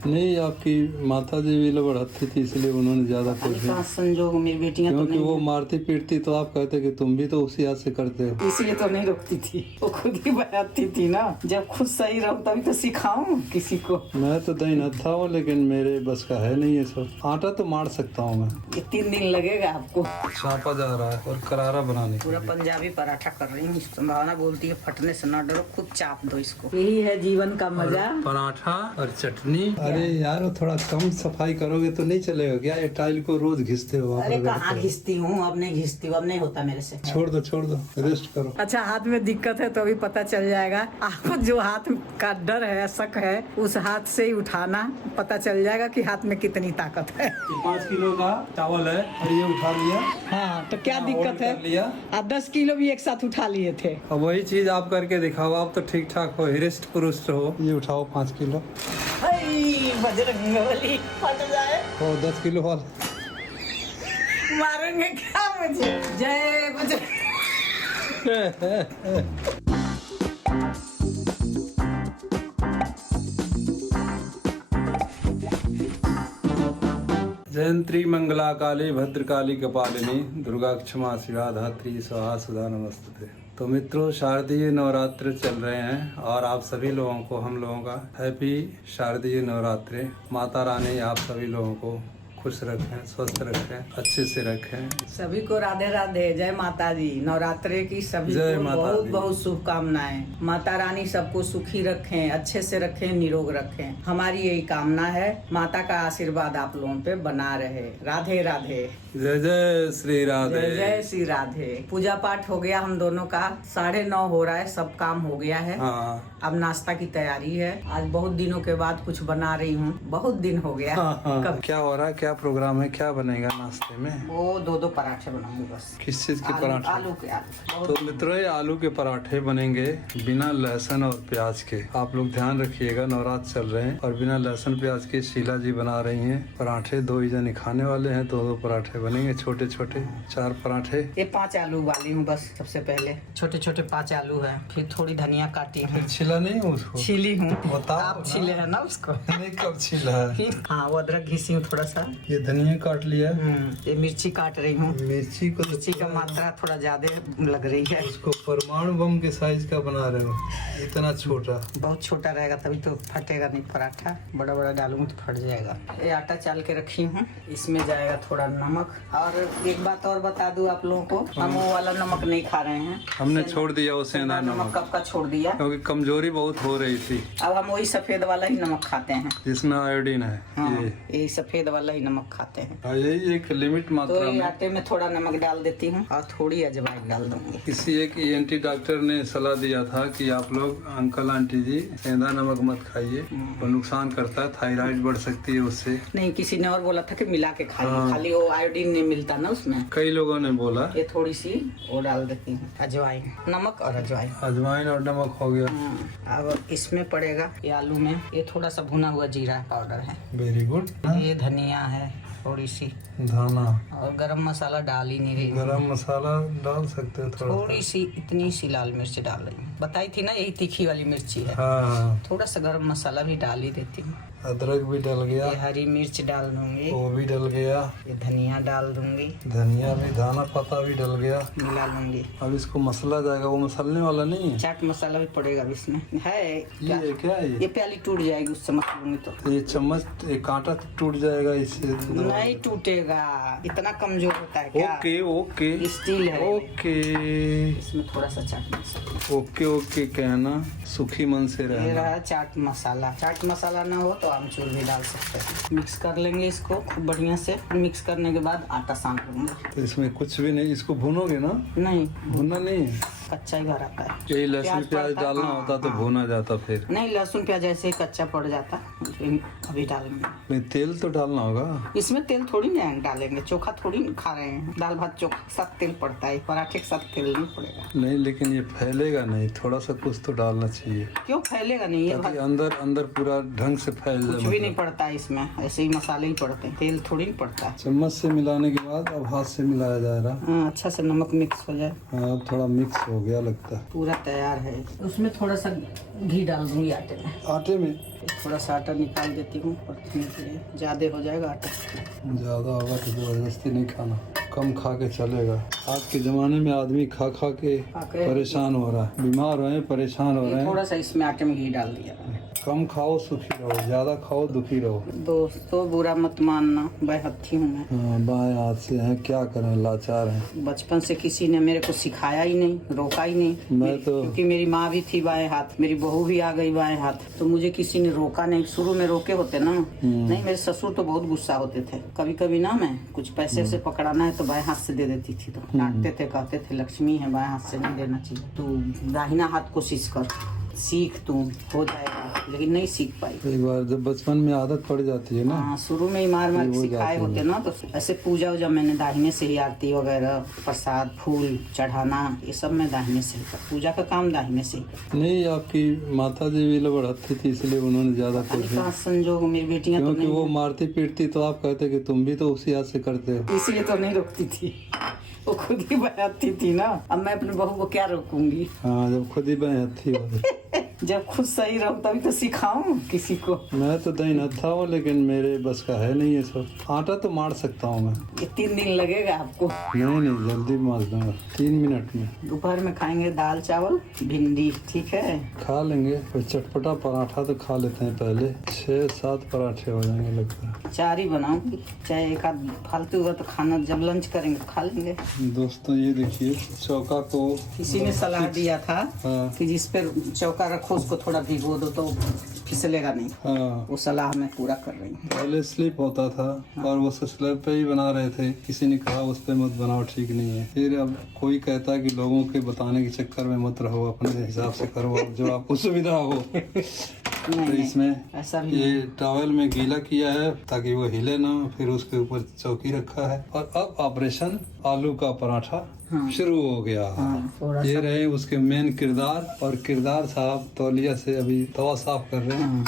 नहीं, आपकी माता जी भी लबड़ाती थी इसलिए उन्होंने ज्यादा कोशिश। संजोग मेरी बेटियां तो क्योंकि नहीं वो मारती पीटती तो आप कहते कि तुम भी तो उसी हाथ से करते हो। इसलिए तो नहीं रोकती थी, वो खुद ही बताती थी ना। जब खुद सही रहो तभी तो सिखाऊं किसी को। मैं तो दही नत्था हूँ लेकिन मेरे बस का है नहीं ये सब। आटा तो मार सकता हूँ मैं। ये 3 दिन लगेगा आपको। चापा जा रहा है और करारा बनाने के पूरा लिए। पंजाबी पराठा कर रही हूँ। संभावना बोलती है फटने से ना डरो, खुद चाप दो इसको। यही है जीवन का मजा। पराठा और चटनी। अरे यार थोड़ा कम सफाई करोगे तो नहीं चलेगा क्या? ये टाइल को रोज घिसते हो आप। अरे कहाँ घिसती हूँ, अब नहीं घिसती हूँ, अब नहीं होता मेरे से। छोड़ दो, रेस्ट करो। अच्छा, हाथ में दिक्कत है तो अभी पता चल जाएगा आपको। जो हाथ का डर है, शक है, उस हाथ से ही उठाना, पता चल जाएगा कि हाथ में कितनी ताकत है। 5 किलो का चावल है और ये उठा लिया। हाँ, तो क्या दिक्कत है? लिया। आप 10 किलो भी एक साथ उठा लिए थे। अब वही चीज आप करके दिखाओ। आप तो ठीक ठाक हो, हिरिस्ट पुरुष हो। ये उठाओ 5 किलो। बजरंगबली फट जाए। और 10 किलो वाला मारेंगे क्या मुझे? जय बजरंग। जयंत्री मंगला काली भद्रकाली कपालिनी दुर्गा क्षमा शिवा धात्री स्वाहा सुधा नमस्ते। तो मित्रों, शारदीय नवरात्र चल रहे हैं और आप सभी लोगों को, हम लोगों का हैप्पी शारदीय नवरात्रि। माता रानी आप सभी लोगों को खुश रखें, स्वस्थ रखें, अच्छे से रखें। सभी को राधे राधे, जय माता दी। नवरात्रि की सभी जय को माता बहुत दी। बहुत शुभकामनाएं। माता रानी सबको सुखी रखें, अच्छे से रखें, निरोग रखें। हमारी यही कामना है। माता का आशीर्वाद आप लोगों पे बना रहे। राधे राधे। जय जय श्री राधे। जय जय श्री राधे। पूजा पाठ हो गया हम दोनों का। 9:30 हो रहा है, सब काम हो गया है। हाँ अब नाश्ता की तैयारी है। आज बहुत दिनों के बाद कुछ बना रही हूँ, बहुत दिन हो गया। हाँ। क्या हो रहा है? क्या प्रोग्राम है? क्या बनेगा नाश्ते में? वो 2 पराठे बनाऊंगी बस। किस चीज के पराठे? आलू के। आलू तो मित्रों, ये आलू के पराठे बनेंगे बिना लहसुन और प्याज के। आप लोग ध्यान रखिएगा, नवरात्र चल रहे हैं और बिना लहसुन प्याज के शीला जी बना रही हैं पराठे। 2 ही जने खाने वाले हैं तो 2 पराठे बनेंगे, छोटे छोटे 4 पराठे। ये 5 आलू वाली हूँ बस। सबसे पहले छोटे छोटे 5 आलू है, फिर थोड़ी धनिया काटी हूँ, छिला नहीं हूँ उसको? छीली हूँ। बताओ आप ना। छीले है ना उसको? नहीं, कब छिला है? फिर हाँ, वो अदरक घिसी हूँ थोड़ा सा। ये धनिया काट लिया। ये मिर्ची काट रही हूँ। मिर्ची को मिर्ची का मात्रा थोड़ा ज्यादा लग रही है। उसको परमाणु बम के साइज का बना रहे हो? इतना छोटा? बहुत छोटा रहेगा तभी तो फटेगा नहीं पराठा। बड़ा बड़ा डालूंगी तो फट जाएगा। ये आटा चाल के रखी हूँ, इसमें जाएगा थोड़ा नमक। और एक बात और बता दूं आप लोगों को, हम वो वाला नमक नहीं खा रहे हैं। हमने छोड़ दिया वो सेंधा नमक, कब का छोड़ दिया, क्योंकि कमजोरी बहुत हो रही थी। अब हम वही सफेद वाला ही नमक खाते हैं, जिसमें आयोडीन है। हाँ, ये यही सफेद वाला ही नमक खाते हैं। यही एक लिमिट तो मात्रा ये में। आटे में थोड़ा नमक डाल देती हूँ और थोड़ी अजवाइन डाल दूंगी। किसी एक ENT डॉक्टर ने सलाह दिया था कि आप लोग, अंकल आंटी जी, सेंधा नमक मत खाइए, वो नुकसान करता है, थायराइड बढ़ सकती है उससे। नहीं, किसी ने और बोला था कि मिला के खाइए। हाँ। खाली वो आयोडीन नहीं मिलता ना उसमें। कई लोगों ने बोला। ये थोड़ी सी वो डाल देती हूँ, अजवाइन, नमक और अजवाइन। अजवाइन और नमक हो गया। अब इसमें पड़ेगा ये आलू में, ये थोड़ा सा भुना हुआ जीरा पाउडर है। Very good. ये धनिया है थोड़ी सी, धाना और गरम मसाला डाल ही नहीं रही हूँ। गरम मसाला डाल सकते हो थोड़ा थोड़ी सी, इतनी सी लाल मिर्च डाल रही हूँ। बताई थी ना, यही तीखी वाली मिर्ची है। हाँ, थोड़ा सा गरम मसाला भी डाल ही देती हूँ। अदरक भी डल गया, ये हरी मिर्च डाल दूंगी, वो भी डल गया, ये धनिया डाल दूंगी, धनिया भी, धाना पत्ता भी डल गया। मिला लूंगी। अब इसको मसला जाएगा, वो मसलने वाला नहीं है। चाट मसाला भी पड़ेगा अब इसमें, है ये क्या है? ये प्याली टूट जाएगी उससे मत लूंगी तो। ये चम्मच, एक कांटा टूट जाएगा इससे। नहीं टूटेगा, इतना कमजोर होता है क्या? ओके ओके स्टील है। ओके इसमें थोड़ा सा चाट मसाला। ओके ओके कहना, सुखी मन से ये रहना। रहा चाट मसाला। चाट मसाला ना हो तो आमचूर भी डाल सकते हैं। मिक्स कर लेंगे इसको खूब बढ़िया से। मिक्स करने के बाद आटा सान लूंगा। तो इसमें कुछ भी नहीं, इसको भूनोगे ना? नहीं, भूनना नहीं है, कच्चा ही घर आता है। यही लहसुन प्याज पड़ता- डालना हाँ, होता तो हाँ। भूना जाता फिर। नहीं, लहसुन प्याज ऐसे ही कच्चा पड़ जाता, फिर अभी डालेंगे। नहीं, तेल तो डालना होगा। इसमें तेल थोड़ी ना डालेंगे, चोखा थोड़ी ना खा रहे हैं। दाल भात चोखा के साथ तेल पड़ता है, पराठे के साथ तेल नहीं पड़ेगा। नहीं, लेकिन ये फैलेगा नहीं, थोड़ा सा कुछ तो डालना चाहिए क्यों फैलेगा नहीं? ये ताकि अंदर अंदर पूरा ढंग से फैल कुछ जाए। भी नहीं पड़ता है इसमें, ऐसे ही मसाले ही पड़ते हैं, तेल थोड़ी नहीं पड़ता है। चम्मच से मिलाने के बाद अब हाथ से मिलाया जा रहा है। हाँ, अच्छा से नमक मिक्स हो जाए। हाँ, अब थोड़ा मिक्स हो हो गया लगता है। पूरा तैयार है। उसमें थोड़ा सा घी डाल दूंगी आटे में। आटे में थोड़ा सा आटा निकाल देती हूँ परतने के लिए, ज़्यादा हो जाएगा आटा। ज़्यादा होगा तो ज़बरदस्ती नहीं खाना, कम खा के चलेगा। आज के ज़माने में आदमी खा खा के परेशान हो रहा है, बीमार हो रहे हैं, परेशान हो रहे हैं। थोड़ा सा इसमें आटे में घी डाल दिया। कम खाओ सुखी रहो, ज़्यादा खाओ दुखी रहो। दोस्तों बुरा मत मानना, बाएं-हत्थी हूँ मैं। हाँ, बाएं हाथ से हैं, क्या करें, लाचार हैं। बचपन से किसी ने मेरे को सिखाया ही नहीं, रोका ही नहीं। मैं तो क्योंकि मेरी माँ भी थी बाएं हाथ, मेरी बहू भी आ गई बाएं हाथ, तो मुझे किसी ने रोका नहीं। शुरू में रोके होते ना, नहीं मेरे ससुर तो बहुत गुस्सा होते थे। कभी कभी ना मैं कुछ पैसे से पकड़ाना है तो बाएं हाथ से दे देती थी, तो डांटते थे, कहते थे लक्ष्मी है बाएं हाथ से नहीं देना चाहिए, तू दाहिना हाथ कोशिश कर, सीख, तू हो जाएगा। लेकिन नहीं सीख पाई। एक बार जब बचपन में आदत पड़ जाती है ना, हाँ, शुरू में ही मार मार के सिखाए होते ना, तो ऐसे पूजा उजा मैंने दाहिने से ही, आरती वगैरह, प्रसाद, फूल चढ़ाना, ये सब मैं दाहिने से ही, पूजा का काम दाहिने से ही। नहीं आपकी माता जी भी लबड़ती थी, इसलिए उन्होंने ज्यादा कुछ कहाँ संजोग, मेरी बेटियां तो क्योंकि वो नहीं, मारती पीटती तो आप कहते कि तुम भी तो उसी हाथ से करते हो। इसलिए तो नहीं रोकती थी, वो खुद ही बनाती थी ना। अब मैं अपनी बहू को क्या रोकूंगी? हाँ, जब खुद ही बाएं-हत्थी हो। जब खुद सही रहूं तभी तो सिखाऊं किसी को। मैं तो दाहिना-हत्था हूँ, लेकिन मेरे बस का है नहीं ये सब। आटा तो मार सकता हूँ मैं। ये 3 दिन लगेगा आपको? नहीं जल्दी मार दूंगा, 3 मिनट में। दोपहर में खाएंगे दाल चावल भिंडी, ठीक है? खा लेंगे, कोई चटपटा पराठा तो खा लेते हैं पहले। 6-7 पराठे हो जाएंगे लगता है। 4 ही बनाऊंगी, चाहे एक आध फालतू हुआ तो खाना, जब लंच करेंगे तो खा लेंगे। दोस्तों ये देखिए, चौका को किसी ने सलाह दिया था हाँ कि जिस पे चौका रखो उसको थोड़ा भिगो दो तो फिसलेगा नहीं। हाँ, वो सलाह मैं पूरा कर रही हूँ। पहले स्लिप होता था और वो स्लिप पे ही बना रहे थे, किसी ने कहा उस पे मत बनाओ, ठीक नहीं है। फिर अब कोई कहता है कि लोगों के बताने के चक्कर में मत रहो, अपने हिसाब से करो जो आपको सुविधा हो। तो इसमें ऐसा भी ये टॉवल में गीला किया है ताकि वो हिले ना, फिर उसके ऊपर चौकी रखा है। और अब ऑपरेशन आलू का पराठा शुरू हो गया। थोड़ा ये रहे उसके मेन किरदार, और किरदार साहब तौलिया से अभी तवा साफ कर रहे हैं।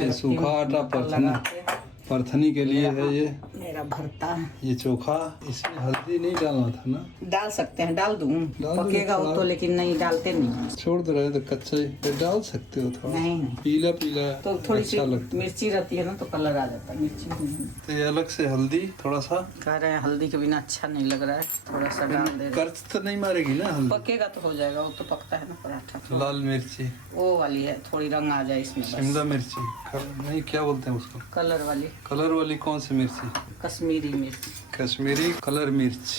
ये सूखा आटा परथनी के लिए है। ये मेरा भरता, ये चोखा, इसमें हल्दी नहीं डालना था ना? डाल सकते हैं, डाल दूं, डाल दो पकेगा वो थोड़ा। तो, लेकिन नहीं डालते नहीं। छोड़ दे रहे तो कच्चा ही फिर डाल सकते हो थोड़ा। नहीं पीला पीला तो थोड़ी सी अच्छा लगता है। मिर्ची रहती है ना तो कलर आ जाता है। मिर्ची तो ये अलग से हल्दी थोड़ा सा कह रहे हैं हल्दी के बिना अच्छा नहीं लग रहा है, थोड़ा सा डाल दे। कर्ज तो नहीं मारेगी ना हल्दी? पकेगा तो हो जाएगा, वो तो पकता है ना पराठा। लाल मिर्ची, वो वाली है, थोड़ी रंग आ जाए इसमें बस। शिमला मिर्ची नहीं, क्या बोलते हैं उसको? कलर वाली, कलर वाली कौन सी मिर्ची? कश्मीरी मिर्च। कश्मीरी कलर मिर्च।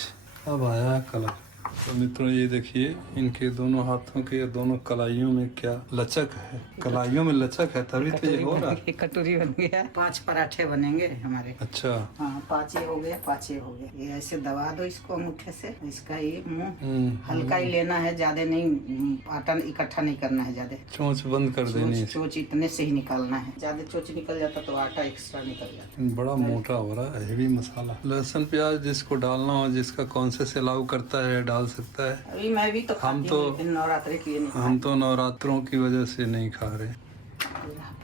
अब आया कलर। तो मित्रों ये देखिए, इनके दोनों हाथों के दोनों कलाइयों में क्या लचक है, कलाइयों में लचक है, तभी तो ये हो रहा है। कटोरी बन गया। 5 पराठे बनेंगे हमारे। अच्छा, हाँ, 5 ही हो गए, 5 ही हो गए। ये ऐसे दबा दो इसको अंगूठे से, इसका ये मुंह हल्का ही लेना है, ज्यादा नहीं, आटा इकट्ठा नहीं करना है ज्यादा। चोंच बंद कर देनी है। चोच इतने से ही निकालना है, ज्यादा चोच निकल जाता तो आटा एक्स्ट्रा निकल जाता। बड़ा मोटा हो रहा है, हेवी मसाला। लहसुन प्याज जिसको डालना हो, जिसका कौन से अलाउ करता है डाल सकता है। अभी मैं भी तो खाती हूँ, लेकिन नवरात्रि के लिए नहीं। हम तो नवरात्रों की वजह से नहीं खा रहे।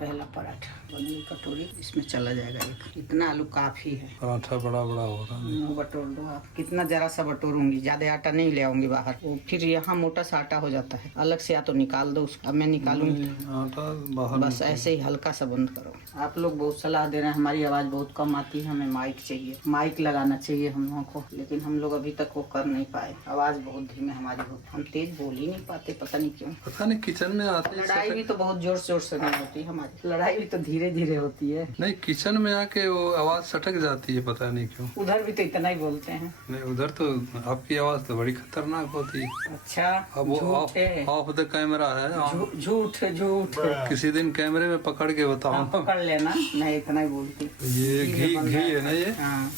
पहला पराठा बनी कटोरी, इसमें चला जाएगा एक। इतना आलू काफी है। पराठा बड़ा बड़ा हो रहा है। मुँह बटोर दो आप। कितना जरा सा बटोरूंगी, ज्यादा आटा नहीं ले आऊंगी बाहर, वो फिर यहाँ मोटा सा आटा हो जाता है। अलग से या तो निकाल दो उसको, अब मैं निकालूंगी। आटा बाहर बस ऐसे ही हल्का सा बंद करो। आप लोग बहुत सलाह दे रहे हैं, हमारी आवाज बहुत कम आती है, हमें माइक चाहिए, माइक लगाना चाहिए हम लोगों को, लेकिन हम लोग अभी तक वो कर नहीं पाए। आवाज बहुत धीमे हमारी हो, हम तेज बोल ही नहीं पाते, पता नहीं क्यों। पता नहीं, किचन में आते लड़ाई भी तो बहुत जोर शोर से नहीं होती हमारी, लड़ाई भी तो धीरे धीरे होती है। नहीं, किचन में आके वो आवाज सटक जाती है, पता नहीं क्यों। उधर भी तो इतना ही बोलते हैं। नहीं, उधर तो आपकी आवाज तो बड़ी खतरनाक होती है। अच्छा, अब वो झूठ है, ऑफ द कैमरा है। झूठ झूठ। किसी दिन कैमरे में पकड़ के बताओ हाँ, ना। पकड़ लेना, मैं इतना ही बोलती। ये घी है ना ये? हाँ,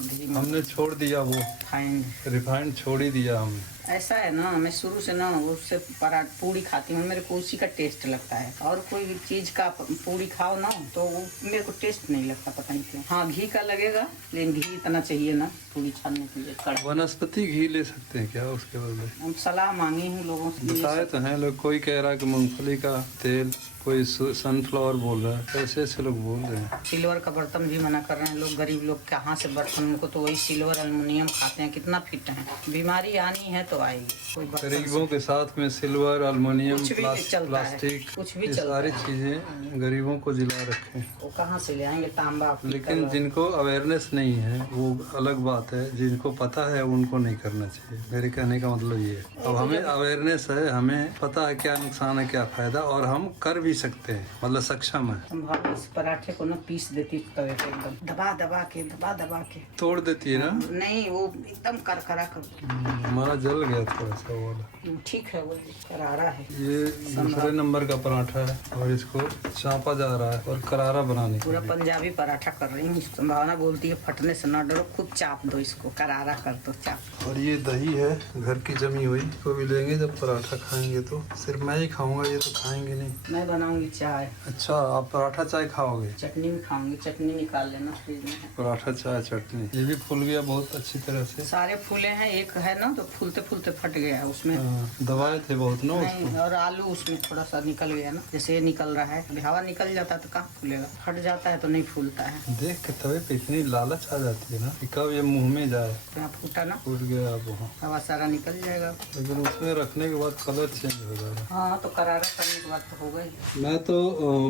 घी में हमने छोड़ दिया, वो खाएंगे। रिफाइंड छोड़ ही दिया हमने। ऐसा है ना, मैं शुरू से ना उससे पराठ पूड़ी खाती हूँ, मेरे को उसी का टेस्ट लगता है। और कोई भी चीज का पूड़ी खाओ ना तो वो मेरे को टेस्ट नहीं लगता, पता नहीं क्यों। हाँ, घी का लगेगा, लेकिन घी इतना चाहिए ना पूड़ी छानने के लिए। कड़ा वनस्पति घी ले सकते हैं क्या उसके बदले? हम सलाह मांगी हूँ लोगों से। बताए तो हैं लोग, कोई कह रहा है कि मूंगफली का तेल, कोई सनफ्लावर बोल रहा है, ऐसे ऐसे लोग बोल रहे हैं। सिल्वर का बर्तन भी मना कर रहे हैं लोग, गरीब लोग कहाँ से बर्तन, उनको तो वही सिल्वर एल्युमिनियम खाते हैं, कितना फिट है। बीमारी आनी है तो आएगी। कोई बर्तन गरीबों के साथ में सिल्वर, एल्युमिनियम, कुछ भी चलता है, प्लास्टिक, कुछ भी ये चलता सारी है। चीजें गरीबों को जिला रखे। वो कहाँ से ले आएंगे तांबा लेकिन पीतल? जिनको अवेयरनेस नहीं है वो अलग बात है, जिनको पता है उनको नहीं करना चाहिए। मेरे कहने का मतलब ये है। अब हमें अवेयरनेस है, हमें पता है क्या नुकसान है क्या फायदा, और हम कर भी सकते हैं, मतलब सक्षम है। हम भाभी इस पराठे को ना पीस देती तवे पे एकदम दबा दबा के तोड़ देती है ना। नहीं वो एकदम करकरा कर। हमारा जल गया थोड़ा सा वो वाला। ठीक है वो करारा है। ये दूसरे नंबर का पराठा है और इसको चापा जा रहा है और करारा बनाने के पूरा लिए। पंजाबी पराठा कर रही हूँ। संभावना बोलती है फटने से न डरो, खुद चाप दो इसको, करारा कर दो चाप। और ये दही है घर की जमी हुई, को भी लेंगे जब पराठा खाएंगे तो। सिर्फ मैं ही खाऊंगा, ये तो खाएंगे नहीं। मैं बनाऊंगी चाय, अच्छा, आप पराठा चाय खाओगे? चटनी भी खाऊंगी। चटनी निकाल लेना फ्रिज में है। पराठा चाय चटनी। ये भी फूल गया बहुत अच्छी तरह से। सारे फूले हैं, एक है ना तो फूलते फूलते फट गया है उसमें। दबाए थे बहुत ना नहीं, उसको। और आलू उसमें थोड़ा सा निकल गया ना, जैसे ये निकल रहा है। अभी हवा निकल जाता है तो कहाँ फूलेगा, फट जाता है तो नहीं फूलता है। देख के तवे पे इतनी लालच आ जाती है ना कि कब ये मुंह में जाए। तो यहाँ फूटा ना, फूट गया अब वहाँ, हवा सारा निकल जाएगा। लेकिन उसमें रखने के बाद कलर चेंज हो जाएगा। हाँ तो करारा करने के बाद तो होगा ही। मैं तो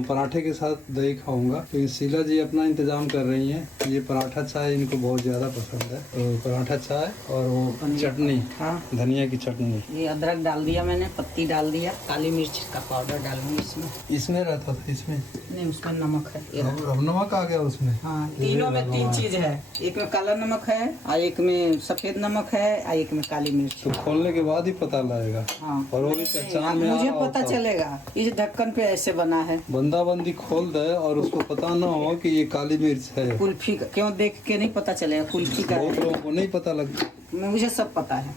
पराठे के साथ दही खाऊंगा, लेकिन शीला जी अपना इंतजाम कर रही हैं। ये पराठा चाय इनको बहुत ज्यादा पसंद है, तो पराठा चाय और वो चटनी, हाँ धनिया की चटनी। ये अदरक डाल दिया मैंने, पत्ती डाल दिया, काली मिर्च का पाउडर डालूंगी इसमें। इसमें रहता था इसमें? नहीं उसमें नमक है। ये रहा। अब नमक आ गया उसमें। हाँ तीनों में तीन चीज है, एक में काला नमक है और एक में सफेद नमक है और एक में काली मिर्च। तो खोलने के बाद ही पता लगेगा। हाँ और वो भी पहचान में आ मुझे रहा पता होता। चलेगा इस ढक्कन पे ऐसे बना है। बंदी खोल दे और उसको पता ना हो कि ये काली मिर्च है। कुल्फी का क्यों देख के नहीं पता चलेगा? कुल्फी का बहुत है। लोगों को नहीं पता लगता। मुझे सब पता है।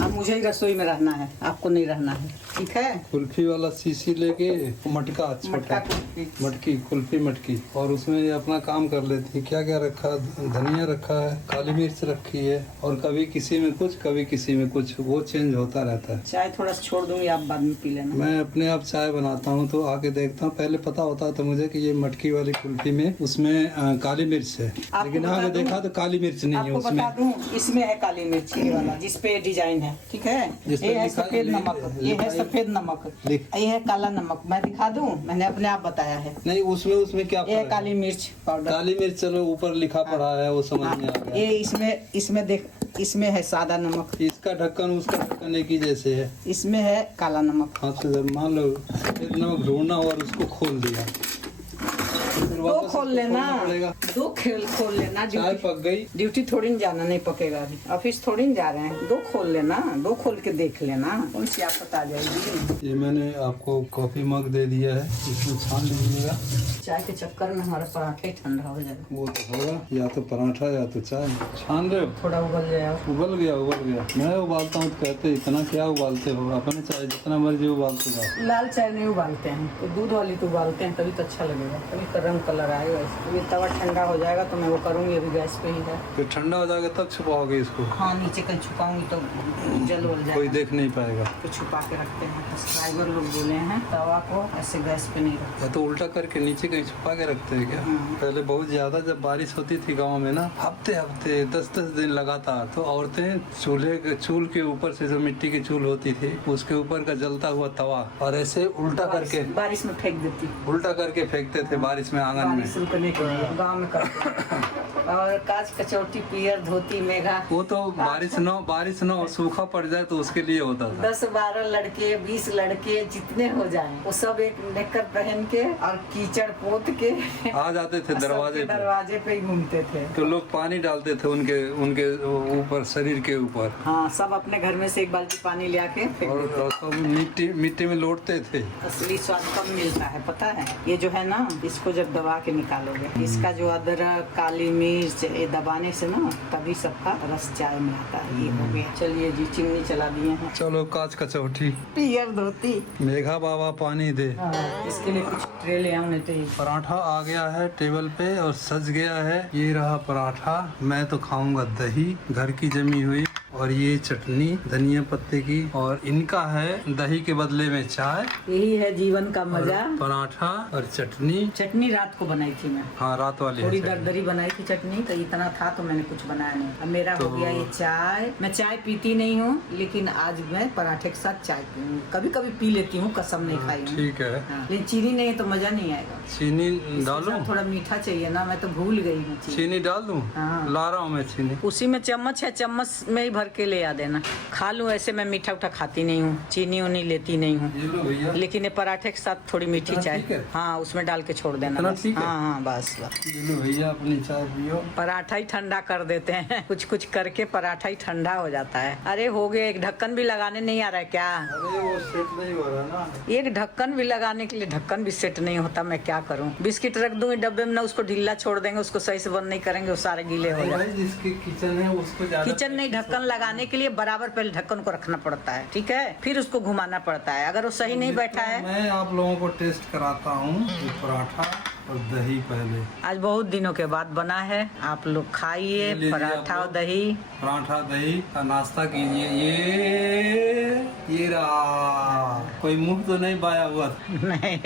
अब मुझे ही रसोई में रहना है, आपको नहीं रहना है, ठीक है? कुल्फी वाला शीशी लेके मटका मटका छोटा, कुल्फी। मटकी कुल्फी मटकी, और उसमें ये अपना काम कर लेती है। क्या क्या रखा, धनिया रखा है, काली मिर्च रखी है, और कभी किसी में कुछ कभी किसी में कुछ, वो चेंज होता रहता है। चाय थोड़ा सा छोड़ दूंगी, आप बाद में पी लेना। मैं अपने आप चाय बनाता हूँ तो आके देखता हूँ। पहले पता होता था मुझे कि ये मटकी वाली कुल्फी में उसमें काली मिर्च है, लेकिन बता आगे दूं? देखा तो काली मिर्च नहीं है आपको उसमें। बता दूं, इसमें है काली मिर्च ये वाला जिसपे डिजाइन है, ठीक है? जिस पे ये है लिखा- सफेद नमक, ये है सफेद नमक, लिख- ये है काला नमक। मैं दिखा दूं, मैंने अपने आप बताया है। नहीं, उसमें क्या ये है फर्क है? काली मिर्च पाउडर। काली मिर्च चलो ऊपर लिखा पड़ा है, वो समझ में आ हाँ, गया। ये इसमें देख, इसमें है सादा नमक, इसका ढक्कन उसका ढक्कन एक ही जैसे है। इसमें है काला नमक। हाथ से जब मान लो सफेद नमक ढूंढना और उसको खोल दिया, फिर दो वापस खोल उसको लेना, खोलना पड़ेगा। दो खोल लेना। चाय ड्यूटी पक गई। ड्यूटी थोड़ी न जाना, नहीं पकेगा अभी, ऑफिस थोड़ी न जा रहे हैं। दो खोल लेना, दो खोल के देख लेना, कौन सी आफत आ जाएगी। ये मैंने आपको कॉफी मग दे दिया है, इसमें छान लीजिएगा। चाय के चक्कर में हमारा पराठा ही ठंडा हो जाएगा। वो तो होगा, या तो पराठा या तो चाय। छान रहे हो? थोड़ा उबल जाएगा। उबल गया। मैं उबालता हूँ तो कहते इतना क्या उबालते हो, अपने चाय जितना मर्जी उबालते जाओ। लाल चाय नहीं उबालते हैं, तो दूध वाली तो उबालते हैं, तभी तो अच्छा लगेगा, तभी का रंग कलर आएगा। ये तवा ठंडा हो जाएगा तो मैं वो करूँगी, अभी गैस पे ही है। फिर ठंडा हो जाएगा तब छुपाओगे इसको? हाँ नीचे कहीं छुपाऊंगी तो जल उल कोई जाएगा, देख नहीं पाएगा। तो छुपा के रखते हैं। सब्सक्राइबर लोग बोले हैं तवा को ऐसे गैस पे नहीं रखते। या तो उल्टा करके नीचे कहीं छुपा के रखते हैं क्या? पहले बहुत ज्यादा जब बारिश होती थी गांव में ना, हफ्ते 10-10 दिन लगातार, तो औरतें चूल के ऊपर से जो मिट्टी की चूल होती थी उसके ऊपर का जलता हुआ तवा और ऐसे उल्टा करके बारिश में फेंक देती, उल्टा करके फेंकते थे बारिश में आंगन में। बारिश रुकने के लिए गाँव में करते हैं। और काच कचौटी पियर धोती मेघा, वो तो बारिश न हो सूखा पड़ जाए तो उसके लिए होता था। 10-12 लड़के 20 लड़के जितने हो जाएं, वो सब एक नेकर पहन के और कीचड़ पोत के आ जाते थे दरवाजे पे ही घूमते थे। तो लोग पानी डालते थे उनके ऊपर, शरीर के ऊपर, हाँ सब अपने घर में से एक बाल्टी पानी ले आके फेंक देते। और सब मिट्टी में लौटते थे। असली स्वाद कब मिलता है पता है? ये जो है ना, इसको जब दबा के निकालोगे, इसका जो अदरक काली मिर्च ये दबाने से ना, तभी सबका रस चाय में आता है। ये हो गया। चलिए जी, चिमनी चला दिए हैं। चलो काच कचौटी, पियर धोती, मेघा बाबा पानी दे। इसके लिए कुछ ट्रे ले आऊं, नहीं तो ये पराठा आ गया है टेबल पे और सज गया है। ये रहा पराठा। मैं तो खाऊंगा दही घर की जमी हुई, और ये चटनी धनिया पत्ते की, और इनका है दही के बदले में चाय, यही है जीवन का मजा। पराठा और चटनी। चटनी रात को बनाई थी मैं, हाँ रात वाली थोड़ी है चटनी। दरदरी बनाई थी चटनी, तो इतना था तो मैंने कुछ बनाया नहीं। अब मेरा हो गया ये चाय। मैं चाय पीती नहीं हूँ, लेकिन आज मैं पराठे के साथ चाय पीऊँ। कभी कभी पी लेती हूँ, कसम नहीं खाई हूँ। ठीक है। हाँ, लेकिन चीनी नहीं है तो मजा नहीं आएगा। चीनी इसके डालूं? साथ थोड़ा मीठा चाहिए ना, मैं तो भूल गई हूँ चीनी। चीनी डाल दूं? हाँ। ला रहा हूँ मैं चीनी। उसी में चम्मच है, चम्मच में ही भर के ले आ देना। खा लूँ, ऐसे मैं मीठा उठा खाती नहीं हूँ, चीनी उनी लेती नहीं हूँ। ये लो भैया। लेकिन ये पराठे के साथ थोड़ी मीठी इतना चाय, ठीक है? हाँ उसमें डाल के छोड़ देना इतना बस। ठीक है? हाँ हाँ बस बस। ये लो भैया अपनी चाय पियो। पराठा ही ठंडा कर देते हैं कुछ कुछ करके पराठा ही ठंडा हो जाता है। अरे हो गया, एक ढक्कन भी लगाने नहीं आ रहा है क्या? अरे वो सेट नहीं हो रहा ना। एक ढक्कन भी लगाने के लिए ढक्कन भी सेट नहीं होता, मैं क्या करूं? बिस्किट रख दूंगी डब्बे में ना, उसको ढीला छोड़ देंगे, उसको सही से बंद नहीं करेंगे, वो सारे गीले हो भाई जाएंगे। जिसकी किचन है उसको ज्यादा किचन नहीं, ढक्कन लगाने के लिए बराबर पहले ढक्कन को रखना पड़ता है, ठीक है, फिर उसको घुमाना पड़ता है। अगर वो सही नहीं बैठा है। मैं आप लोगों को टेस्ट कराता हूँ ये पराठा और दही। पहले आज बहुत दिनों के बाद बना है, आप लोग खाइए लीजिए पराठा आप और लोग। दही। पराठा दही का नाश्ता कीजिए। ये रहा, कोई मुंह तो नहीं बाया हुआ था। नहीं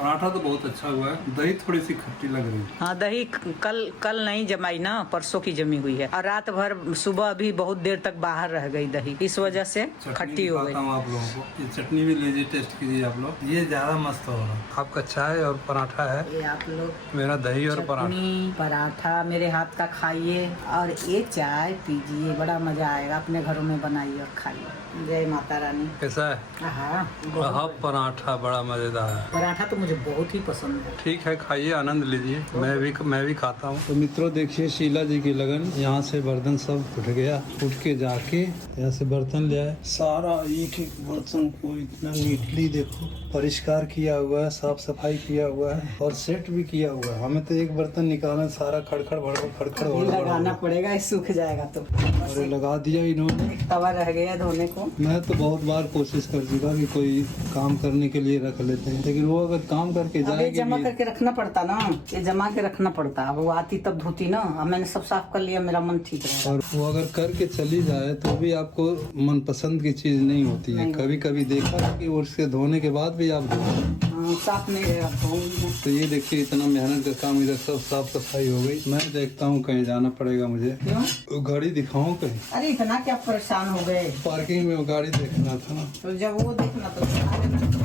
पराठा तो बहुत अच्छा हुआ है, दही थोड़ी सी खट्टी लग रही है। हाँ दही कल नहीं जमाई ना, परसों की जमी हुई है, और रात भर सुबह अभी बहुत देर तक बाहर रह गई दही, इस वजह से खट्टी हो गई। दिखाता हूँ आप लोगों को, ये चटनी भी लीजिए, टेस्ट कीजिए आप लोग। ये ज्यादा मस्त हो रहा है। आपका चाय और पराठा है, ये आप लोग मेरा दही और पराठा। चटनी पराठा मेरे हाथ का खाइए और ये चाय पीजिए, बड़ा मजा आएगा। अपने घरों में बनाइए और खाइए। जय माता रानी। कैसा है? हाँ पराठा बड़ा मजेदार है। पराठा तो मुझे बहुत ही पसंद है। ठीक है, खाइए, आनंद लीजिए। मैं भी खाता हूँ। तो मित्रों देखिए शीला जी की लगन, यहाँ से बर्तन सब उठ गया, उठ के जाके यहाँ से बर्तन ले आए। सारा एक एक बर्तन को इतना नीटली देखो परिष्कार किया हुआ है, साफ सफाई किया हुआ है और सेट भी किया हुआ है। हमें तो एक बर्तन निकालना सारा खड़खड़ भड़बड़ लगाना पड़ेगा, सूख जाएगा तो। अरे लगा दिया इन्होंने। एक तवा रह गया धोने को। मैं तो बहुत बार कोशिश कर चुका कि कोई काम करने के लिए रख लेते हैं, लेकिन वो अगर काम करके अब ये जाएगी जमा भी- करके रखना पड़ता ना, ये जमा के रखना पड़ता। अब वो आती तब धोती ना। अब मैंने सब साफ कर लिया, मेरा मन ठीक रहेगा। और वो अगर करके चली जाए तो भी आपको मनपसंद की चीज नहीं होती है। नहीं। कभी कभी देखा कि उसके धोने के बाद भी आप धो। हाँ, साफ नहीं रहेगा धोऊंगी मैं। तो ये देखिए इतना मेहनत का काम, इधर सब साफ सफाई हो गई। मैं देखता हूँ कहीं जाना पड़ेगा मुझे। क्यों? वो गाड़ी दिखाऊं कहीं? अरे इतना क्या परेशान हो गए? पार्किंग में वो गाड़ी देखना था ना। तो जब वो देखना तो दिखा देना।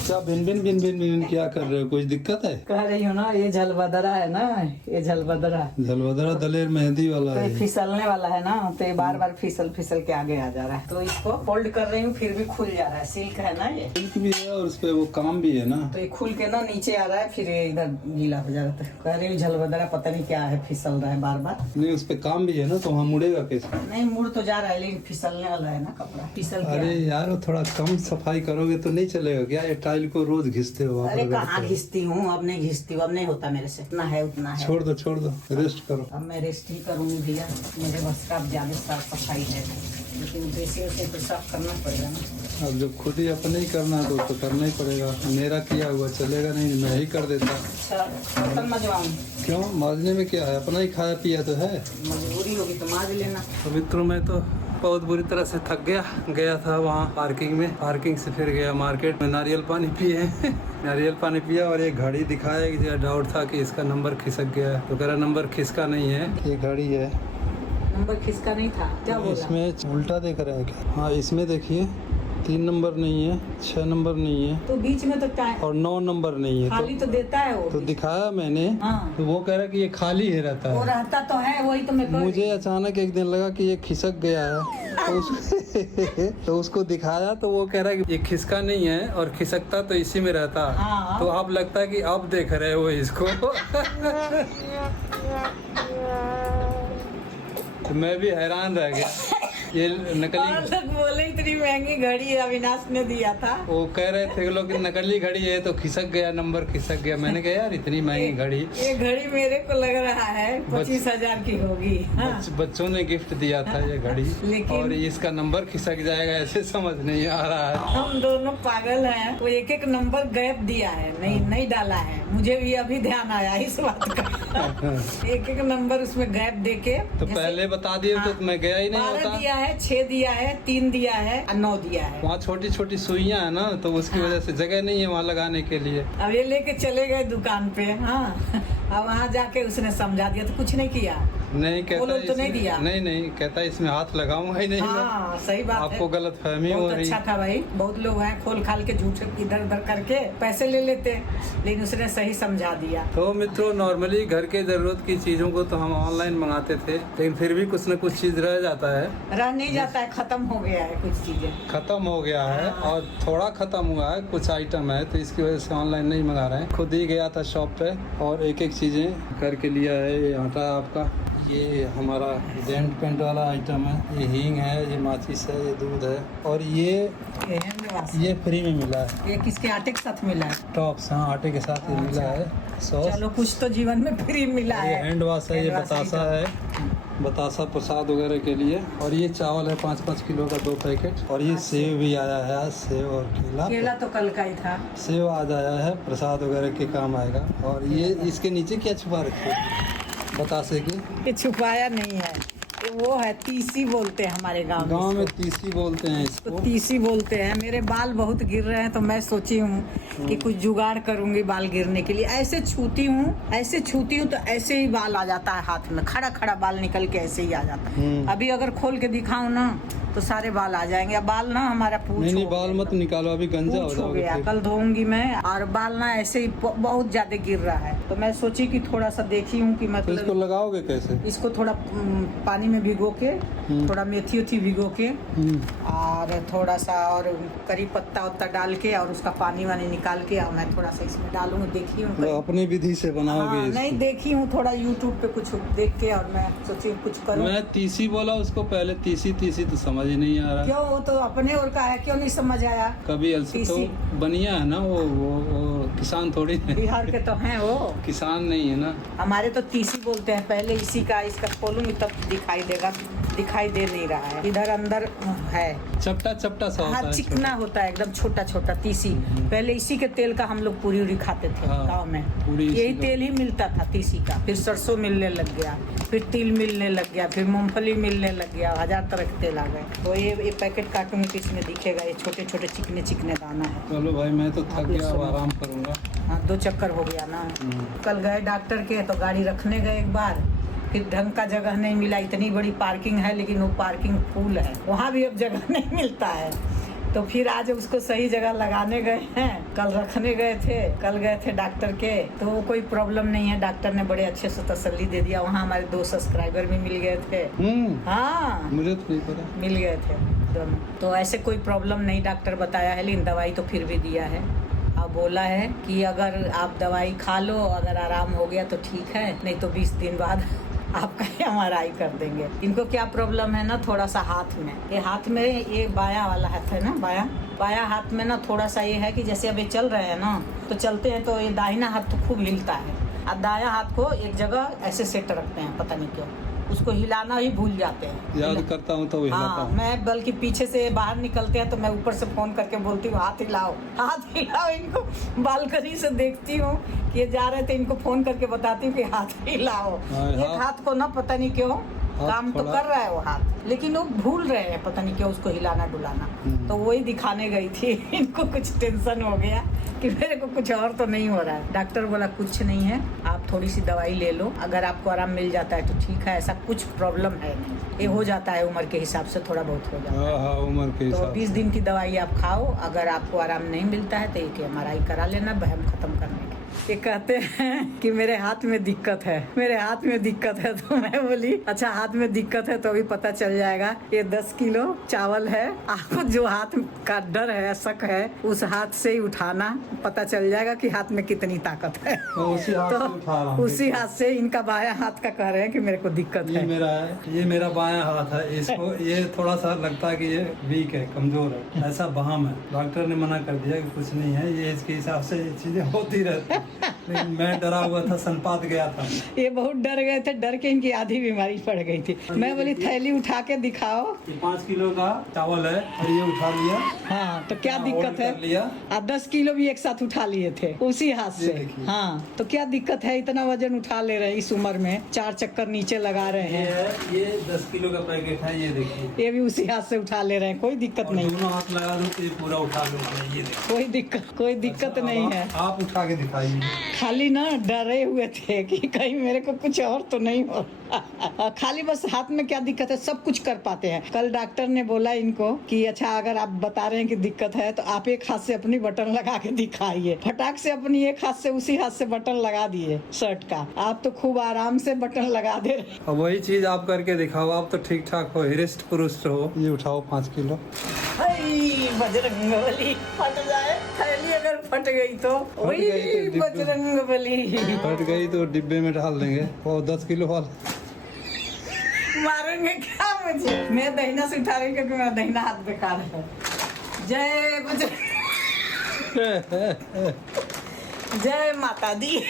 क्या भिन भिन भिन भिन भिन क्या कर रहे हो? कुछ दिक्कत है? कह रही हूँ ना, ये झलबदरा है ना, ये झलबदरा झलवदरा दलेर मेहंदी वाला तो ये है। फिसलने वाला है ना, तो ये बार बार फिसल फिसल के आगे आ जा रहा है। तो इसको फोल्ड कर रही हूँ, फिर भी खुल जा रहा है। सिल्क है ना ये, सिल्क भी है और उस पे वो काम भी है ना। तो ये खुल के ना नीचे आ रहा है, फिर ये इधर गीला हो जा रहा है। कह रही हूँ झलबदरा पता नहीं क्या है, फिसल रहा है बार बार। नहीं उस पे काम भी है ना, तो वहाँ मुड़ेगा कैसे? नहीं मुड़ तो जा रहा है, लेकिन फिसलने वाला है ना कपड़ा, फिसल गया। अरे यार थोड़ा कम सफाई करोगे तो नहीं चलेगा क्या? ये टाइल को रोज घिसते हो आप? अरे अगर कहाँ तो। घिसती हूँ, अब नहीं घिसती हूँ, अब नहीं होता मेरे से। उतना है उतना है। छोड़ दो, रेस्ट करो। अब मैं रेस्ट ही करूँगी भैया, मेरे बस का अब ज्यादा साफ सफाई है, लेकिन बेसिन से तो साफ करना पड़ेगा ना। अब जब खुद ही अपने ही करना है तो करना ही पड़ेगा। मेरा किया हुआ चलेगा नहीं, मैं ही कर देता। अच्छा बर्तन मजवाऊँ? क्यों, मांजने में क्या है? अपना ही खाया पिया तो है। मजबूरी होगी तो मांज लेना। तो मित्रों मैं तो बहुत बुरी तरह से थक गया था वहाँ पार्किंग में। पार्किंग से फिर गया मार्केट में, नारियल पानी पिए नारियल पानी पिया और एक घड़ी दिखाया कि डाउट था कि इसका नंबर खिसक गया है, तो कह रहा नंबर खिसका नहीं है, ये घड़ी है। नंबर खिसका नहीं था क्या बोला? इसमें उल्टा देख रहे हैं क्या? हाँ इसमें देखिए 3 नंबर नहीं है, 6 नंबर नहीं है तो बीच में तो टाइम और 9 नंबर नहीं है। खाली तो देता है वो। तो दिखाया मैंने, हाँ। तो वो कह रहा है कि ये खाली ही रहता वो है। रहता तो है, वही तो मैं कह रही मुझे अचानक एक दिन लगा कि ये खिसक गया है, तो उसको दिखाया तो वो कह रहा है कि ये खिसका नहीं है और खिसकता तो इसी में रहता। हाँ। तो आप लगता है कि आप देख रहे हो इसको तो मैं भी हैरान रह गया। ये और नकली, लोग बोले इतनी महंगी घड़ी अविनाश ने दिया था। वो कह रहे थे लोग कि नकली घड़ी है तो खिसक गया, नंबर खिसक गया। मैंने कहा यार इतनी महंगी घड़ी, ये घड़ी मेरे को लग रहा है 25,000 की होगी। हाँ। बच्चों ने गिफ्ट दिया था ये घड़ी, लेकिन- और इसका नंबर खिसक जाएगा ऐसे समझ नहीं आ रहा है। हम दोनों पागल हैं। वो एक एक नंबर गैप दिया है, नहीं डाला है। मुझे भी अभी ध्यान आया इस बात का। एक एक नंबर उसमें गैप देके, तो पहले बता दिए तो मैं गया ही नहीं 12 होता। दिया है, 6 दिया है, 3 दिया है और 9 दिया है। वहाँ छोटी छोटी सुइयां है ना, तो उसकी वजह से जगह नहीं है वहाँ लगाने के लिए। अब ये लेके चले गए दुकान पे। हाँ। अब वहाँ जाके उसने समझा दिया तो कुछ नहीं किया। नहीं कहता बोलो तो नहीं इसमें- दिया। नहीं कहता इसमें हाथ लगाऊंगा ही नहीं मैं। हाँ सही बात है। आपको गलत फहमी हो बहुत रही। अच्छा था भाई। बहुत लोग हैं खोल खाल के झूठ इधर उधर करके पैसे ले लेते, लेकिन उसने सही समझा दिया। तो मित्रों, नॉर्मली घर के जरूरत की चीजों को तो हम ऑनलाइन मंगाते थे, लेकिन फिर भी कुछ न कुछ चीज रह जाता है, रह नहीं जाता है, खत्म हो गया है कुछ चीजें। खत्म हो गया है और थोड़ा खत्म हुआ है, कुछ आइटम है, तो इसकी वजह से ऑनलाइन नहीं मंगा रहे हैं। खुद ही गया था शॉप पे और एक एक चीजें करके लिया है। ये आटा आपका, ये हमारा डेंट पेंट वाला आइटम है, ये हींग है, ये माचिस है, ये दूध है, और ये फ्री में मिला है। ये किसके आटे के साथ मिला है? टॉप्स, हाँ आटे के साथ ये मिला है। सॉस, चलो कुछ तो जीवन में फ्री मिला ये है। हैंड वॉश है, ये हैंड वॉश बतासा है, बतासा प्रसाद वगैरह के लिए। और ये चावल है 5-5 किलो का 2 पैकेट। और ये सेव भी आया है आज, सेव और केला। केला तो कल का ही था। सेव आज आया है, प्रसाद वगैरह के काम आएगा। और ये इसके नीचे क्या छुपा रखे बतासे की? ये छुपाया नहीं है, ये वो है तीसी बोलते हैं हमारे गांव में तीसी बोलते हैं इसको। तो तीसी बोलते हैं। मेरे बाल बहुत गिर रहे हैं तो मैं सोची हूँ कि कुछ जुगाड़ करूंगी बाल गिरने के लिए। ऐसे छूती हूँ तो ऐसे ही बाल आ जाता है हाथ में, खड़ा खड़ा बाल निकल के ऐसे ही आ जाता है। अभी अगर खोल के दिखाऊं ना तो सारे बाल आ जाएंगे। अब बाल ना हमारा पूछ नहीं बाल मत निकालो, अभी गंजा हो जाओगे गया। फिर। कल धोऊंगी मैं। और बाल ना ऐसे ही बहुत ज्यादा गिर रहा है, तो मैं सोची कि थोड़ा सा देखी हूँ कि तो मतलब इसको लगाओगे कैसे? इसको थोड़ा पानी में भिगो के, थोड़ा मेथी उथी भिगो के, और थोड़ा सा और करी पत्ता उत्ता डाल के, और उसका पानी वानी निकाल के, और मैं थोड़ा सा इसमें डालूंगी। देखी हूँ तो अपनी विधि से बनाओगे हाँ, नहीं देखी हूँ थोड़ा यूट्यूब पे कुछ देख के, और मैं सोची कुछ करूँ। मैं तीसी बोला उसको पहले, तीसी तो समझ ही नहीं आ रहा। क्यों? वो तो अपने और का है, क्यों नहीं समझ आया? कभी अलसी तो बनिया है ना, वो किसान थोड़ी है। बिहार के तो हैं वो, किसान नहीं है ना। हमारे तो तीसी बोलते हैं। पहले इसी का इसका खोलूंगी तब दिखाई देगा, दिखाई दे नहीं रहा है। इधर अंदर है चपटा सा होता हाँ, है, चिकना होता है एकदम छोटा छोटा तीसी। पहले इसी के तेल का हम लोग पूरी उरी खाते थे हाँ, गाँव में। पूरी इसी यही का। तेल ही मिलता था तीसी का। फिर सरसों मिलने लग गया, फिर तिल मिलने लग गया, फिर मूंगफली मिलने लग गया, 1000 तरह के तेल आ गए। तो ये पैकेट काटूंगी तो इसमें दिखेगा, ये छोटे छोटे चिकने दाना है। चलो भाई मैं तो थक गया, अब आराम करूंगा। हाँ 2 चक्कर हो गया ना। कल गए डॉक्टर के तो गाड़ी रखने गए एक बार, फिर ढंग का जगह नहीं मिला। इतनी बड़ी पार्किंग है लेकिन वो पार्किंग फुल है, वहाँ भी अब जगह नहीं मिलता है। तो फिर आज उसको सही जगह लगाने गए हैं। कल रखने गए थे, कल गए थे डॉक्टर के, तो वो कोई प्रॉब्लम नहीं है। डॉक्टर ने बड़े अच्छे से तसल्ली दे दिया। वहाँ हमारे 2 सब्सक्राइबर भी मिल गए थे। हाँ मुझे तो नहीं पता। मिल गए थे दोनों। तो ऐसे कोई प्रॉब्लम नहीं डॉक्टर बताया है, लेकिन दवाई तो फिर भी दिया है। अब बोला है कि अगर आप दवाई खा लो, अगर आराम हो गया तो ठीक है, नहीं तो 20 दिन बाद आपका MRI कर देंगे। इनको क्या प्रॉब्लम है ना, थोड़ा सा हाथ में, ये हाथ में, ये बायां वाला हाथ है ना, बायां हाथ में ना थोड़ा सा ये है कि जैसे अब ये चल रहे हैं ना, तो चलते हैं तो ये दाहिना हाथ तो खूब हिलता है, और दायां हाथ को एक जगह ऐसे सेट रखते हैं, पता नहीं क्यों। उसको हिलाना ही भूल जाते हैं। याद करता हूँ तो हिलाता हाँ, हूँ। मैं बल्कि पीछे से बाहर निकलते हैं तो मैं ऊपर से फोन करके बोलती हूँ हाथ हिलाओ। इनको बालकनी से देखती हूँ कि ये जा रहे थे, इनको फोन करके बताती हूँ कि हाथ हिलाओ। एक हाथ को ना पता नहीं क्यों काम तो कर रहा है वो हाथ, लेकिन वो भूल रहे हैं पता नहीं क्यों उसको हिलाना डुलाना। तो वही दिखाने गई थी। इनको कुछ टेंशन हो गया कि मेरे को कुछ और तो नहीं हो रहा है। डॉक्टर बोला कुछ नहीं है, आप थोड़ी सी दवाई ले लो, अगर आपको आराम मिल जाता है तो ठीक है, ऐसा कुछ प्रॉब्लम है नहीं। ये हो जाता है उम्र के हिसाब से, थोड़ा बहुत हो जाता है। उम्र के तो हिसाब 20 दिन की दवाई आप खाओ, अगर आपको आराम नहीं मिलता है तो एक MRI करा लेना, बहम खत्म करने की। ये कहते हैं कि मेरे हाथ में दिक्कत है, मेरे हाथ में दिक्कत है। तो मैं बोली अच्छा हाथ में दिक्कत है तो अभी पता चल जाएगा। ये 10 किलो चावल है, आपको जो हाथ का डर है, शक है, उस हाथ से ही उठाना, पता चल जाएगा कि हाथ में कितनी ताकत है। तो उसी हाथ से उठा रहा हूँ। उसी हाथ से, इनका बायां हाथ का कह रहे हैं कि मेरे को दिक्कत है। ये मेरा बायां हाथ है। इसको ये थोड़ा सा लगता है कि ये वीक है, कमजोर है, ऐसा बहम है। डॉक्टर ने मना कर दिया कि कुछ नहीं है, ये इसके हिसाब से ये चीजें होती रहती हैं। लेकिन मैं डरा हुआ था, सनपात गया था। ये बहुत डर गए थे, डर के इनकी आधी बीमारी पड़ गई थी। मैं बोली थैली उठा के दिखाओ। ये 5 किलो का चावल है और ये उठा लिया। हाँ तो क्या दिक्कत है? लिया। आप 10 किलो भी एक साथ उठा लिए थे उसी हाथ से। हाँ तो क्या दिक्कत है? इतना वजन उठा ले रहे हैं इस उम्र में, 4 चक्कर नीचे लगा रहे हैं। ये 10 किलो का पैकेट है, ये देखिए। ये भी उसी हाथ से उठा ले रहे हैं, कोई दिक्कत नहीं। दोनों हाथ लगा दो तो ये पूरा उठा लो। ये देखिए, कोई दिक्कत नहीं है। आप उठा के दिखाइए। खाली ना डरे हुए थे कि कहीं मेरे को कुछ और तो नहीं हो। खाली बस हाथ में क्या दिक्कत है, सब कुछ कर पाते हैं। कल डॉक्टर ने बोला इनको कि अच्छा अगर आप बता रहे हैं कि दिक्कत है तो आप एक हाथ से अपनी बटन लगा के दिखाइए। फटाक से अपनी एक हाथ से उसी हाथ से बटन लगा दिए शर्ट का। आप तो खूब आराम से बटन लगा दे रहे। अब वही चीज आप करके दिखाओ, आप तो ठीक ठाक हो, हिरिस्ट पुरुष हो। ये उठाओ 5 किलो। बजरंगबली फट जाए, थैली अगर फट गई तो वही बजरंगबली फट गई तो डिब्बे में डाल देंगे। और 10 किलो वाला मारेंगे क्या मुझे? मैं दहिना से उठा रही क्योंकि मेरा दहिना हाथ बेकार है। जय बजरंग, जय माता दी।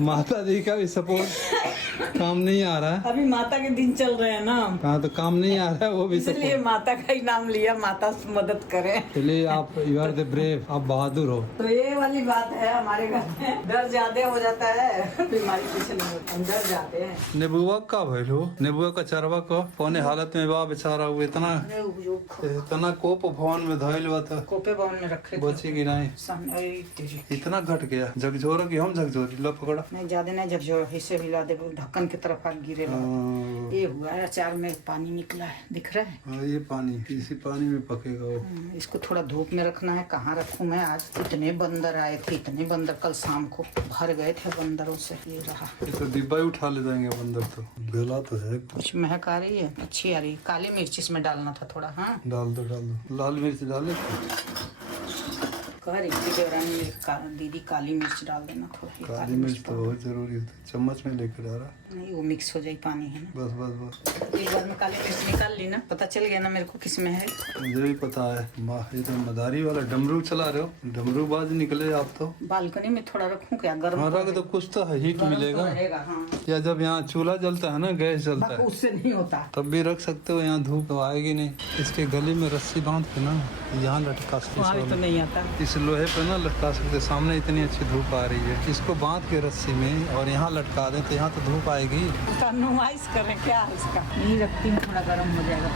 माता दी का भी सपोर्ट काम नहीं आ रहा है। अभी माता के दिन चल रहे हैं ना। हाँ तो काम नहीं आ रहा है, वो भी इसलिए माता का ही नाम लिया, माता मदद करे। चलिए, आप यू आर द ब्रेव, आप बहादुर हो। तो ये वाली बात है हमारे घर में, डर ज्यादा हो जाता है, बीमारी कुछ नहीं होती, हम डर जाते हैं। नेबुआ का भैलो, नेबुआ का चरवा को कौने हालत में बा बेचारा, वो इतना कोप भवन में धइल हुआ था, कोपे भवन में रखे थे। बची की नहीं, इतना घट गया। झकझोर की हम झकझोरी लो पकड़ा नहीं, ज्यादा नहीं झकझोर, हिस्से हिला दे, ढक्कन की तरफ आग गिरे लगा। ये हुआ है, अचार में पानी निकला है, दिख रहा है। हाँ, ये पानी, इसी पानी में पकेगा वो। इसको थोड़ा धूप में रखना है। कहाँ रखूं मैं? आज इतने बंदर आए थे, इतने बंदर कल शाम को भर गए थे बंदरों से। ये रहा, तो डिब्बा ही उठा ले जाएंगे बंदर। तो गला तो है, कुछ महक आ रही है, अच्छी आ रही है। काली मिर्च इसमें डालना था थोड़ा। हाँ डाल दो डाल दो, लाल मिर्च डाले। कह रही थी कि दीदी काली मिर्च डाल देना थोड़ी। काली मिर्च तो बहुत जरूरी होती है, चम्मच में लेकर डाला। नहीं, वो मिक्स हो जाए पानी है ना। बस बस बस, एक बार में काली मिर्च निकाल ली ना, पता चल गया ना मेरे को किस में है। मुझे भी पता है। वाह, ये तो मदारी वाला डमरू चला रहे हो, डमरू बाज निकले आप तो। बालकनी में थोड़ा रखूं क्या? गर्म हाँ रख तो कुछ तो हीट मिलेगा। हाँ। या जब यहाँ चूल्हा जलता है ना, गैस जलता है, उससे नहीं होता, तब भी रख सकते हो। यहाँ धूप तो आएगी नहीं। इसके गले में रस्सी बांध के ना यहाँ लटका सकते, तो नहीं आता। इस लोहे पे ना लटका सकते। सामने इतनी अच्छी धूप आ रही है, इसको बांध के रस्सी में और यहाँ लटका दें तो यहाँ तो धूप आएगी। नुमाइश करें क्या इसका? नहीं रखती हूँ, थोड़ा गर्म हो जाएगा।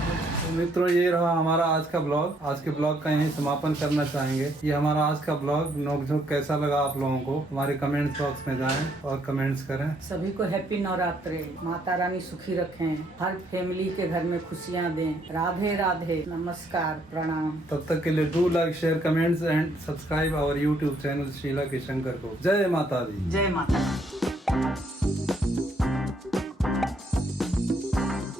तो मित्रों, ये रहा हमारा आज का ब्लॉग। आज के ब्लॉग का यहीं समापन करना चाहेंगे। ये हमारा आज का ब्लॉग नोकझोंक कैसा लगा आप लोगों को, हमारे कमेंट्स बॉक्स में जाएं और कमेंट्स करें। सभी को हैप्पी नवरात्रि, माता रानी सुखी रखें, हर फैमिली के घर में खुशियाँ दें। राधे राधे, नमस्कार, प्रणाम। तब तक के लिए do like, share, comments and subscribe our YouTube channel Sheela के शंकर को। जय माता दी। जय माता दी।